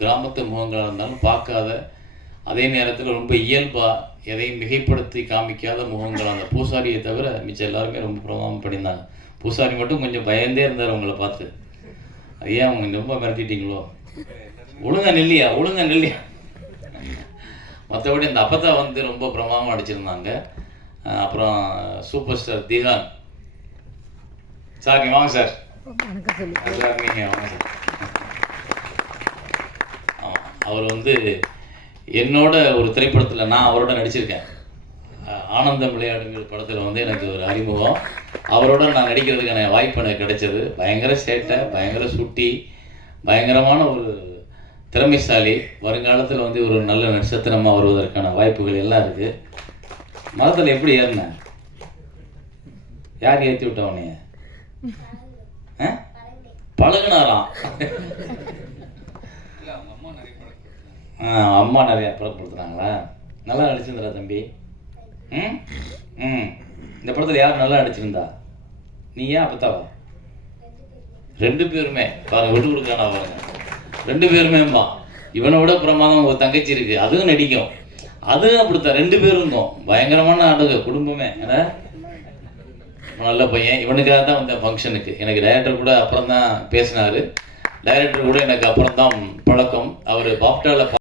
கிராமத்து முகங்களாக இருந்தாலும் பார்க்காத, அதே நேரத்தில் ரொம்ப இயல்பாக எதையும் மிகைப்படுத்தி காமிக்காத முகங்கள் அந்த பூசாரியை தவிர மிச்சம் எல்லாருமே ரொம்ப பிரமாதம் பண்ணியிருந்தாங்க. பூசாரி மட்டும் கொஞ்சம் பயந்தே இருந்தார் உங்களை பார்த்து. அது ஏன் அவங்க ரொம்ப மிரட்டிட்டீங்களோ? ஒழுங்கா நெல்லியா. மற்றபடி அந்த அப்பத்தா வந்து ரொம்ப பிரமாதமாக அடிச்சிருந்தாங்க. அப்புறம் சூப்பர் ஸ்டார் திகான் சார், நீங்கள் வாங்க சார். நீங்கள் வாங்க சார். ஆமாம், அவர் வந்து என்னோட ஒரு திரைப்படத்தில் நான் அவரோட நடிச்சிருக்கேன். ஆனந்தம் விளையாடுங்கிற படத்தில் வந்து எனக்கு ஒரு அறிமுகம். அவரோட நான் நடிக்கிறதுக்கான வாய்ப்பு எனக்கு கிடைச்சது. பயங்கர சேட்டை, பயங்கர சுட்டி, பயங்கரமான ஒரு திறமைசாலி. வருங்காலத்தில் வந்து ஒரு நல்ல நட்சத்திரமாக வருவதற்கான வாய்ப்புகள் எல்லாம் இருக்குது. மரத்தில் எப்படி ஏறினேன்? யார் ஏற்றி விட்டவனைய? பழகுனாராம். அம்மா நிறையா பழக்கப்படுத்துறாங்களா? நல்லா நடிச்சிருந்தா தம்பி? இந்த படத்தில் யார் நல்லா நடிச்சிருந்தா? நீ ஏன் அப்பத்தாவா? 2 பேருமே பாருங்க, விட்டு கொடுக்கானா பாருங்க. 2 பேருமேம்மா. இவனை விட பிரமாதம் ஒரு தங்கச்சி இருக்கு, அதுவும் நடிக்கும். அதுவும் அப்படித்தான், 2 பேரும் பயங்கரமான ஆளுங்க குடும்பமே. ஏன்னா நல்ல பையன். இவனுக்காக தான் வந்த ஃபங்க்ஷனுக்கு. எனக்கு டைரக்டர் கூட அப்புறம் தான் பேசினார். டைரக்டர் கூட எனக்கு அப்புறம் தான் பழக்கம். அவர் பாப்டாவில்